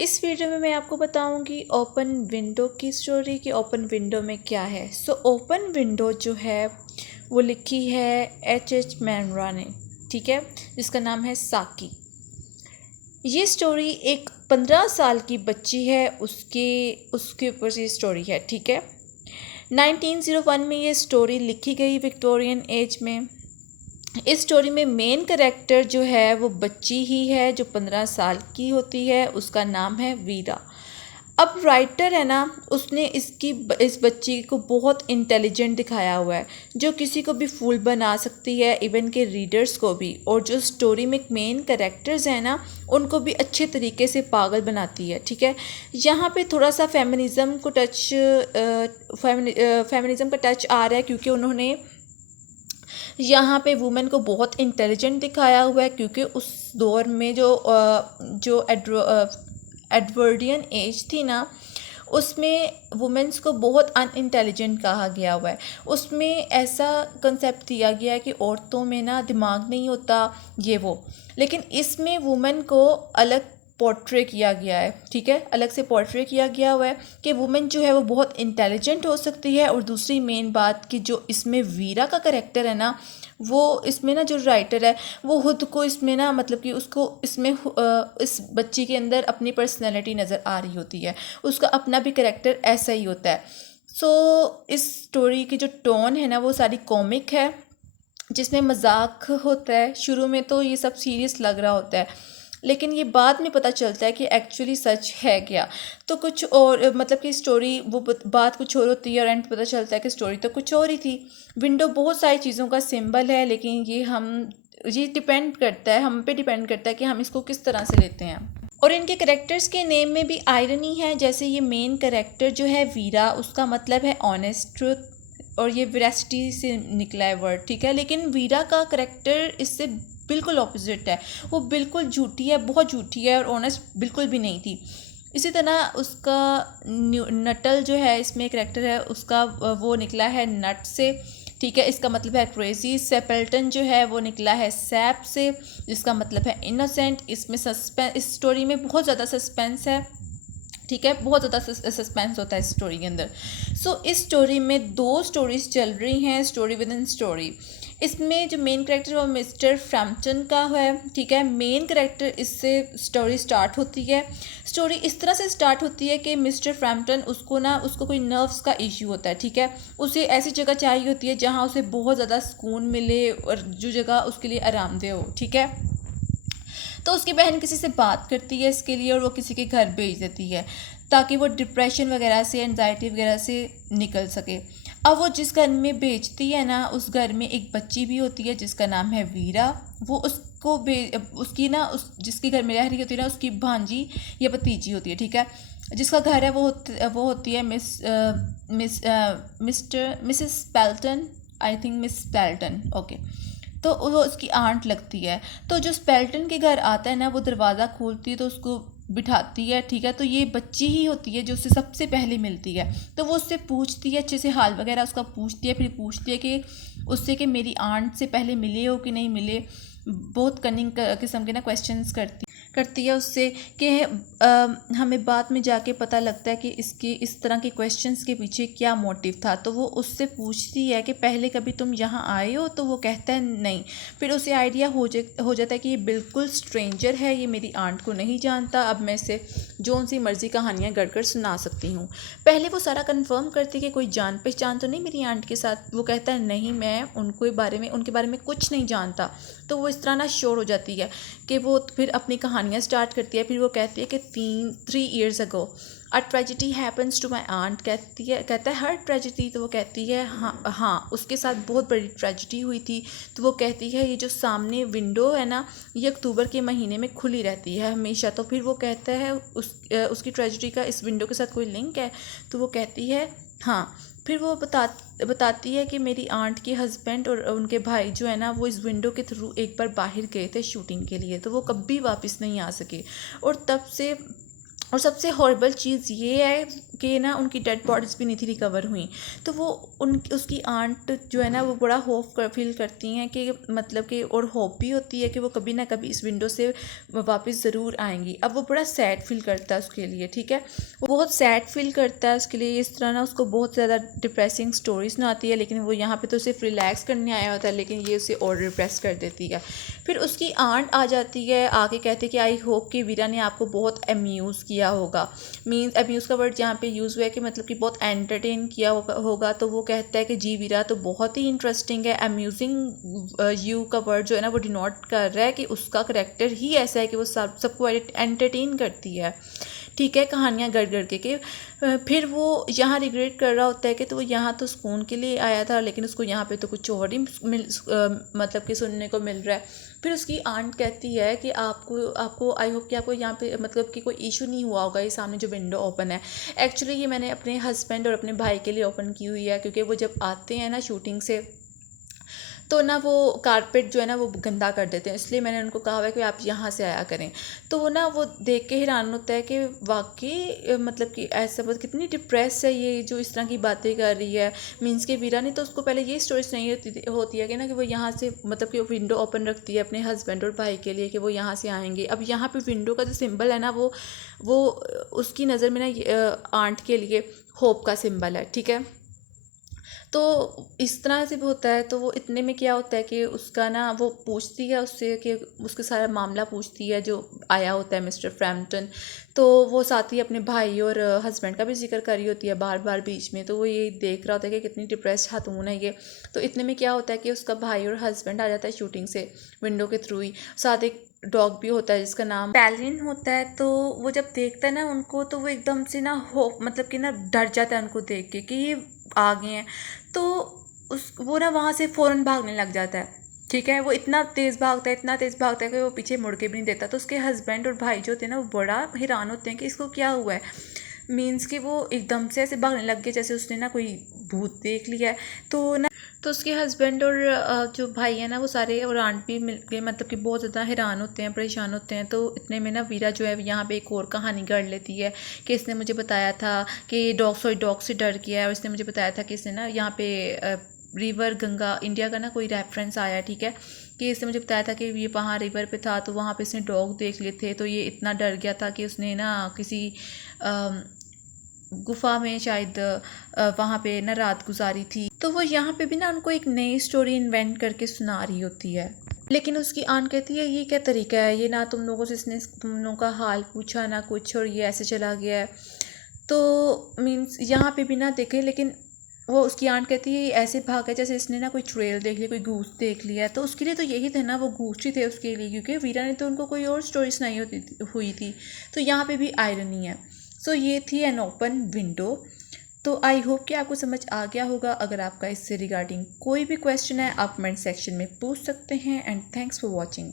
इस वीडियो में मैं आपको बताऊंगी ओपन विंडो की स्टोरी कि ओपन विंडो में क्या है। ओपन विंडो जो है वो लिखी है H.H. मैनरा ने, ठीक है, जिसका नाम है साकी। ये स्टोरी एक 15 साल की बच्ची है, उसके ऊपर ये स्टोरी है, ठीक है। 1901 में ये स्टोरी लिखी गई विक्टोरियन एज में। इस स्टोरी में मेन कैरेक्टर जो है वो बच्ची ही है जो 15 साल की होती है, उसका नाम है वीरा। अब राइटर है ना, उसने इस बच्ची को बहुत इंटेलिजेंट दिखाया हुआ है, जो किसी को भी फूल बना सकती है, इवन के रीडर्स को भी। और जो स्टोरी में मेन कैरेक्टर्स हैं ना, उनको भी अच्छे तरीके से पागल बनाती है, ठीक है। यहाँ पे थोड़ा सा फेमिनिज़म का टच आ रहा है, क्योंकि उन्होंने यहाँ पे वुमेन को बहुत इंटेलिजेंट दिखाया हुआ है, क्योंकि उस दौर में जो एडवर्डियन एज थी ना, उसमें वुमेन्स को बहुत अनइंटेलिजेंट कहा गया हुआ है। उसमें ऐसा कंसेप्ट दिया गया है कि औरतों में ना दिमाग नहीं होता, ये वो। लेकिन इसमें वुमेन को अलग पोर्ट्रे किया गया है, ठीक है, अलग से पोर्ट्रे किया गया हुआ है कि वुमेन जो है वो बहुत इंटेलिजेंट हो सकती है। और दूसरी मेन बात कि जो इसमें वीरा का करेक्टर है ना, वो इसमें ना जो राइटर है वो खुद को इसमें ना, मतलब कि उसको इसमें इस बच्ची के अंदर अपनी पर्सनैलिटी नज़र आ रही होती है, उसका अपना भी करेक्टर ऐसा ही होता है। इस स्टोरी की जो टोन है ना वो सारी कॉमिक है, जिसमें मजाक होता है। शुरू में तो ये सब सीरियस लग रहा होता है, लेकिन ये बाद में पता चलता है कि एक्चुअली सच है क्या। तो कुछ और, मतलब कि स्टोरी वो बात कुछ और होती है और एंड पता चलता है कि स्टोरी तो कुछ और ही थी। विंडो बहुत सारी चीज़ों का सिंबल है, लेकिन ये डिपेंड करता है, हम पे डिपेंड करता है कि हम इसको किस तरह से लेते हैं। और इनके करेक्टर्स के नेम में भी आयरनी है। जैसे ये मेन करेक्टर जो है वीरा, उसका मतलब है ऑनेस्ट ट्रुथ, और ये वेरासिटी से निकला है वर्ड, ठीक है। लेकिन वीरा का करेक्टर इससे बिल्कुल ऑपोजिट है, वो बिल्कुल झूठी है, बहुत झूठी है, और ऑनेस्ट बिल्कुल भी नहीं थी। इसी तरह उसका नटल जो है इसमें करेक्टर है, उसका वो निकला है नट से, ठीक है, इसका मतलब है क्रेजी। सेपल्टन जो है वो निकला है सैप से, जिसका मतलब है इनोसेंट। इसमें सस्पेंस, इस स्टोरी में बहुत ज़्यादा सस्पेंस है, ठीक है, बहुत ज़्यादा सस्पेंस होता है इस स्टोरी के अंदर। इस स्टोरी में 2 स्टोरीज चल रही हैं, स्टोरी विद इन स्टोरी। इसमें जो मेन कैरेक्टर है वो मिस्टर फ्रैम्पटन का है, ठीक है। मेन कैरेक्टर इससे स्टोरी स्टार्ट होती है। स्टोरी इस तरह से स्टार्ट होती है कि मिस्टर फ्रैम्पटन उसको कोई नर्व्स का इश्यू होता है, ठीक है। उसे ऐसी जगह चाहिए होती है जहाँ उसे बहुत ज़्यादा सुकून मिले और जो जगह उसके लिए आरामदेह हो, ठीक है। तो उसकी बहन किसी से बात करती है इसके लिए, और वो किसी के घर भेज देती है ताकि वो डिप्रेशन वगैरह से, एनजाइटी वगैरह से निकल सके। अब वो जिस घर में भेजती है ना, उस घर में एक बच्ची भी होती है जिसका नाम है वीरा। वो उसकी ना, जिसके घर में रह रही होती है ना, उसकी भांजी या भतीजी होती है, ठीक है। जिसका घर है वो होती है Mrs Pelton, I think miss Pelton, okay. तो वो उसकी आंट लगती है। तो जो स्पेल्टन के घर आता है ना, वो दरवाज़ा खोलती है तो उसको बिठाती है, ठीक है। तो ये बच्ची ही होती है जो उससे सबसे पहले मिलती है। तो वो उससे पूछती है, अच्छे से हाल वगैरह उसका पूछती है, फिर पूछती है कि उससे कि मेरी आंट से पहले मिले हो कि नहीं मिले। बहुत कनिंग किस्म के ना क्वेश्चंस करती है उससे, कि हमें बाद में जाके पता लगता है कि इसके इस तरह के क्वेश्चंस के पीछे क्या मोटिव था। तो वो उससे पूछती है कि पहले कभी तुम यहाँ आए हो, तो वो कहता है नहीं। फिर उसे आइडिया हो जाता है कि ये बिल्कुल स्ट्रेंजर है, ये मेरी आंट को नहीं जानता, अब मैं इसे जो सी मर्जी कहानियाँ गढ़कर सुना सकती हूँ। पहले वो सारा कन्फर्म करती है कि कोई जान पहचान तो नहीं मेरी आंट के साथ। वो कहता है नहीं, मैं उनके बारे में कुछ नहीं जानता। तो वो इस तरह ना श्योर हो जाती है कि वो फिर अपनी कहानियाँ स्टार्ट करती है। फिर वो कहती है कि 3 years ago a tragedy happens to my aunt. कहता है हर ट्रेजिडी। तो वो कहती है हाँ, उसके साथ बहुत बड़ी ट्रेजिडी हुई थी। तो वो कहती है ये जो सामने विंडो है ना, ये अक्टूबर के महीने में खुली रहती है हमेशा। तो फिर वो कहता है उसकी ट्रेजिडी का इस विंडो के साथ कोई लिंक है। तो वो कहती है हाँ। फिर वो बताती है कि मेरी आंट के हस्बैंड और उनके भाई जो है ना, वो इस विंडो के थ्रू एक बार बाहर गए थे शूटिंग के लिए, तो वो कभी वापस नहीं आ सके। और तब से और सबसे हॉरिबल चीज़ ये है कि ना उनकी डेड बॉडीज़ भी नहीं थी रिकवर हुई। तो वो उसकी आंट जो है ना वो बड़ा होप फील करती हैं कि मतलब कि, और होप भी होती है कि वो कभी ना कभी इस विंडो से वापस ज़रूर आएंगी। अब वो बड़ा सैड फील करता है उसके लिए, ठीक है, वो बहुत सैड फील करता है उसके लिए। इस तरह ना उसको बहुत ज़्यादा डिप्रेसिंग स्टोरीज ना आती है, लेकिन वो यहाँ पे तो सिर्फ रिलैक्स करने आया होता है, लेकिन ये उसे और डिप्रेस कर देती है। फिर उसकी आंट आ जाती है, आके कहती है कि आई होप कि वीरा ने आपको बहुत अम्यूज़ किया होगा। मीन्स अम्यूज़ का वर्ड यहाँ पे यूज़ हुआ है कि मतलब कि बहुत एंटरटेन किया होगा। तो वो कहता है कि जी वीरा तो बहुत ही इंटरेस्टिंग है। अम्यूजिंग यू का वर्ड जो है ना वो डिनोट कर रहा है कि उसका करेक्टर ही ऐसा है कि वो सबको एंटरटेन करती है, ठीक है, कहानियाँ गढ़ गढ़ के। फिर वो यहाँ रिग्रेट कर रहा होता है कि तो वो यहाँ तो सुकून के लिए आया था, लेकिन उसको यहाँ पे तो कुछ और ही मतलब कि सुनने को मिल रहा है। फिर उसकी आंट कहती है कि आपको आपको आई होप कि आपको यहाँ पे मतलब कि कोई इशू नहीं हुआ होगा ये सामने जो विंडो ओपन है। एक्चुअली ये मैंने अपने हस्बैंड और अपने भाई के लिए ओपन की हुई है, क्योंकि वो जब आते हैं ना शूटिंग से तो ना वो कारपेट जो है ना वो गंदा कर देते हैं, इसलिए मैंने उनको कहा हुआ है कि आप यहाँ से आया करें। तो वो ना वो देख के हैरान होता है कि वाकई मतलब कि ऐसा बहुत कितनी डिप्रेस है ये जो इस तरह की बातें कर रही है। मीन्स के वीरा ने तो उसको पहले ये स्टोरीज नहीं होती है कि ना कि वो यहाँ से मतलब कि वो विंडो ओपन रखती है अपने हस्बैंड और भाई के लिए कि वो यहाँ से आएंगे। अब यहाँ पे विंडो का जो सिंबल है ना वो उसकी नज़र में ना आंट के लिए होप का सिंबल है, ठीक है। तो इस तरह से भी होता है। तो वो इतने में क्या होता है कि उसका ना वो पूछती है उससे कि उसके सारा मामला पूछती है जो आया होता है मिस्टर फ्रैम्पटन। तो वो साथ ही अपने भाई और हस्बैंड का भी जिक्र कर रही होती है बार बार बीच में। तो वो ये देख रहा होता है कि कितनी डिप्रेस खातून है ये। तो इतने में क्या होता है कि उसका भाई और हस्बैंड आ जाता है शूटिंग से विंडो के थ्रू ही। साथ एक डॉग भी होता है जिसका नाम पैलिन होता है। तो वो जब देखता है ना उनको तो वो एकदम से ना हो मतलब कि ना डर जाता है उनको देख के कि ये आ गए हैं। तो उस वो ना वहाँ से फ़ौरन भागने लग जाता है, ठीक है। वो इतना तेज़ भागता है इतना तेज़ भागता है कि वो पीछे मुड़ के भी नहीं देता। तो उसके हस्बैंड और भाई जो होते हैं ना वो बड़ा हैरान होते हैं कि इसको क्या हुआ है। मीन्स कि वो एकदम से ऐसे भागने लग गए जैसे उसने ना कोई भूत देख लिया है। तो उसके हस्बैंड और जो भाई है ना वो सारे और आंट भी मिल के मतलब कि बहुत ज़्यादा हैरान होते हैं, परेशान होते हैं। तो इतने में ना वीरा जो है यहाँ पे एक और कहानी गढ़ लेती है कि इसने मुझे बताया था कि डॉग से डर गया है, और इसने मुझे बताया था कि इसने ना यहाँ पे रिवर गंगा इंडिया का ना कोई रेफरेंस आया, ठीक है, कि इसने मुझे बताया था कि ये वहाँ रिवर पे था तो वहाँ पे इसने डॉग देख लिए थे। तो ये इतना डर गया था कि उसने ना किसी गुफा में शायद वहाँ पे ना रात गुजारी थी। तो वो यहाँ पे भी ना उनको एक नई स्टोरी इन्वेंट करके सुना रही होती है। लेकिन उसकी आंट कहती है ये क्या तरीका है, ये ना तुम लोगों से इसने तुम लोगों का हाल पूछा ना कुछ, और ये ऐसे चला गया है। तो मीन्स यहाँ पे भी ना देखे, लेकिन वो उसकी आंट कहती है ऐसे भागा जैसे इसने ना कोई ट्रेल देख लिया, कोई गूस देख लिया। तो उसके लिए तो यही थे ना, वो गूस ही थे उसके लिए, क्योंकि वीरा ने तो उनको कोई और स्टोरी सुनाई हुई थी। तो यहाँ पे भी आयरनी है। सो ये थी एन ओपन विंडो। तो आई होप कि आपको समझ आ गया होगा। अगर आपका इससे रिगार्डिंग कोई भी क्वेश्चन है आप कमेंट सेक्शन में पूछ सकते हैं। And thanks for watching.